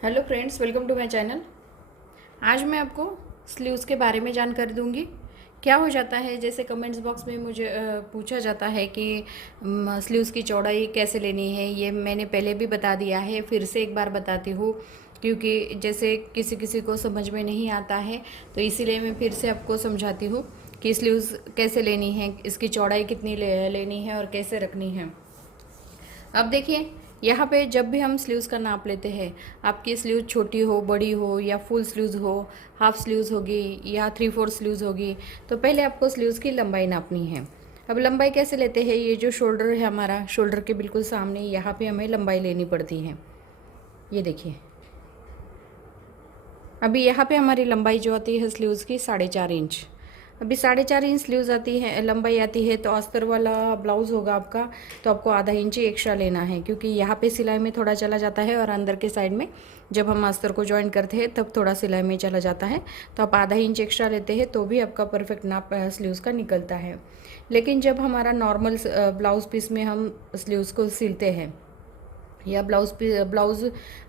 Hello friends, welcome to my channel. आज मैं आपको स्लीव्स के बारे में जानकारी दूंगी। क्या हो जाता है, जैसे कमेंट्स बॉक्स में मुझे पूछा जाता है कि स्लीव्स की चौड़ाई कैसे लेनी है। ये मैंने पहले भी बता दिया है, फिर से एक बार बताती हूँ, क्योंकि जैसे किसी किसी को समझ में नहीं आता है, तो इसीलिए मैं फिर से आपको समझाती हूँ कि स्लीव्स कैसे लेनी है, इसकी चौड़ाई कितनी लेनी है और कैसे रखनी है। अब देखिए, यहाँ पे जब भी हम स्लीव्स का नाप लेते हैं, आपकी स्लीव छोटी हो, बड़ी हो, या फुल स्लीव्स हो, हाफ स्लीव्स होगी या 3/4 स्लीव्स होगी, तो पहले आपको स्लीव्स की लंबाई नापनी है। अब लंबाई कैसे लेते हैं, ये जो शोल्डर है हमारा, शोल्डर के बिल्कुल सामने यहाँ पे हमें लंबाई लेनी पड़ती है। ये देखिए, अभी यहाँ पे हमारी लंबाई जो आती है स्लीव्स की 4.5 इंच। अभी 4.5 इंच स्लीव्स आती है, लंबाई आती है, तो अस्तर वाला ब्लाउज़ होगा आपका, तो आपको आधा इंच ही एक्स्ट्रा लेना है, क्योंकि यहाँ पे सिलाई में थोड़ा चला जाता है और अंदर के साइड में जब हम अस्तर को ज्वाइन करते हैं तब थोड़ा सिलाई में चला जाता है। तो आप आधा इंच एक्स्ट्रा लेते हैं तो भी आपका परफेक्ट नाप स्लीव्स का निकलता है। लेकिन जब हमारा नॉर्मल ब्लाउज़ पीस में हम स्लीव्स को सिलते हैं, या ब्लाउज़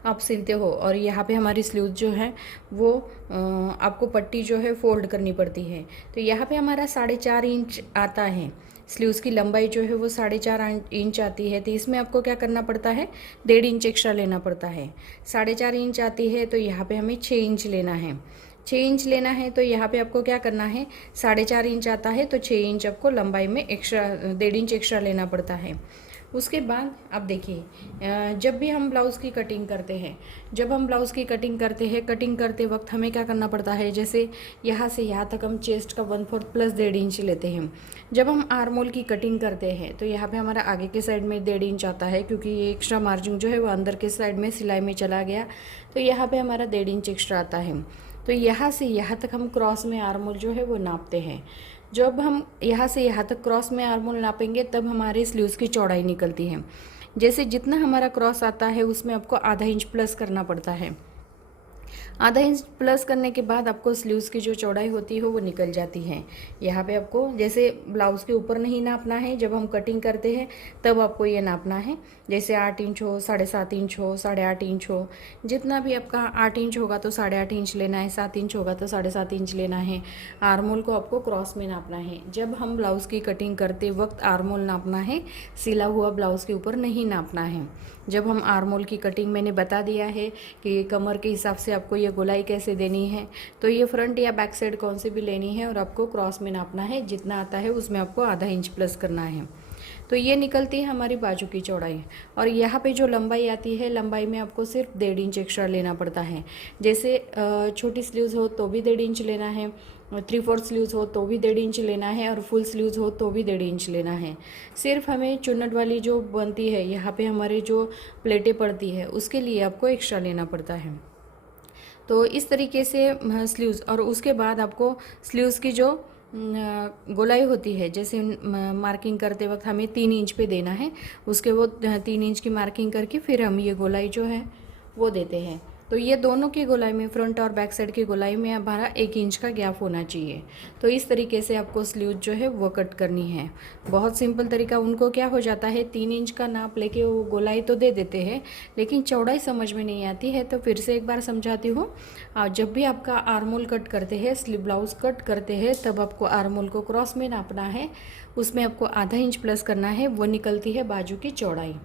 आप सिलते हो और यहाँ पे हमारी स्लीव जो है वो आपको पट्टी जो है फोल्ड करनी पड़ती है, तो यहाँ पे हमारा 4.5 इंच आता है। स्लीव्स की लंबाई जो है वो 4.5 इंच आती है, तो इसमें आपको क्या करना पड़ता है, 1.5 इंच एक्स्ट्रा लेना पड़ता है। 4.5 इंच आती है तो यहाँ पे हमें 6 इंच लेना है। 6 इंच लेना है तो यहाँ पे आपको क्या करना है, 4.5 इंच आता है तो 6 इंच आपको लंबाई में एक्स्ट्रा 1.5 इंच एक्स्ट्रा लेना पड़ता है। उसके बाद अब देखिए, जब भी हम ब्लाउज़ की कटिंग करते हैं, कटिंग करते वक्त हमें क्या करना पड़ता है, जैसे यहाँ से यहाँ तक हम चेस्ट का 1/4 प्लस 1.5 इंच लेते हैं। जब हम आर्म होल की कटिंग करते हैं तो यहाँ पे हमारा आगे के साइड में 1.5 इंच आता है, क्योंकि ये एक्स्ट्रा मार्जिन जो है वो अंदर के साइड में सिलाई में चला गया, तो यहाँ पे हमारा 1.5 इंच एक्स्ट्रा आता है। तो यहाँ से यहाँ तक हम क्रॉस में आर्म होल जो है वो नापते हैं। जब हम यहाँ से यहाँ तक क्रॉस में आर्म होल नापेंगे तब हमारे स्लीव्स की चौड़ाई निकलती है। जैसे जितना हमारा क्रॉस आता है उसमें आपको आधा इंच प्लस करना पड़ता है। आधा इंच प्लस करने के बाद आपको स्लीव्स की जो चौड़ाई होती है वो निकल जाती है। यहाँ पे आपको जैसे ब्लाउज़ के ऊपर नहीं नापना है, जब हम कटिंग करते हैं तब आपको ये नापना है। जैसे 8 इंच हो, 7.5 इंच हो, 8.5 इंच हो, जितना भी आपका 8 इंच होगा तो 8.5 इंच लेना है, 7 इंच होगा तो 7.5 इंच लेना है। आर्म होल को आपको क्रॉस में नापना है। जब हम ब्लाउज़ की कटिंग करते वक्त आर्म होल नापना है, सिला हुआ ब्लाउज़ के ऊपर नहीं नापना है। जब हम आर्म होल की कटिंग मैंने बता दिया है कि कमर के हिसाब से आपको ये गोलाई कैसे देनी है, तो ये फ्रंट या बैक साइड कौन सी भी लेनी है और आपको क्रॉस में नापना है। जितना आता है उसमें आपको आधा इंच प्लस करना है। तो ये निकलती है हमारी बाजू की चौड़ाई। और यहाँ पे जो लंबाई आती है, लंबाई में आपको सिर्फ 1.5 इंच एक्स्ट्रा लेना पड़ता है। जैसे छोटी स्लीव्स हो तो भी 1.5 इंच लेना है, 3/4 स्लीव्स हो तो भी 1.5 इंच लेना है, और फुल स्लीव्स हो तो भी 1.5 इंच लेना है। सिर्फ हमें चुन्नट वाली जो बनती है, यहाँ पे हमारे जो प्लेटें पड़ती है, उसके लिए आपको एक्स्ट्रा लेना पड़ता है। तो इस तरीके से स्लीव्स, और उसके बाद आपको स्लीव्स की जो गोलाई होती है, जैसे मार्किंग करते वक्त हमें 3 इंच पे देना है, उसके वो 3 इंच की मार्किंग करके फिर हम ये गोलाई जो है वो देते हैं। तो ये दोनों की गोलाई में, फ्रंट और बैक साइड की गोलाई में हमारा 1 इंच का गैप होना चाहिए। तो इस तरीके से आपको स्लीव जो है वो कट करनी है। बहुत सिंपल तरीका। उनको क्या हो जाता है, 3 इंच का नाप लेके वो गोलाई तो दे देते हैं, लेकिन चौड़ाई समझ में नहीं आती है। तो फिर से एक बार समझाती हूँ। जब भी आपका आर्म होल कट करते हैं, स्लीव ब्लाउज कट करते हैं, तब आपको आर्म होल को क्रॉस में नापना है, उसमें आपको आधा इंच प्लस करना है, वो निकलती है बाजू की चौड़ाई।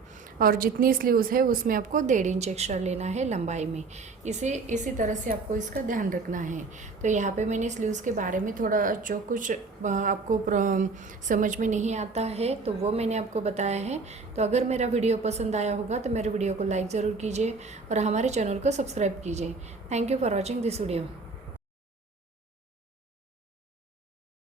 और जितनी स्लीव्स है उसमें आपको 1.5 इंच एक्स्ट्रा लेना है लंबाई में। इसी तरह से आपको इसका ध्यान रखना है। तो यहाँ पे मैंने स्लीव्स के बारे में थोड़ा जो कुछ आपको समझ में नहीं आता है तो वो मैंने आपको बताया है। तो अगर मेरा वीडियो पसंद आया होगा तो मेरे वीडियो को लाइक ज़रूर कीजिए और हमारे चैनल को सब्सक्राइब कीजिए। Thank you for watching this video.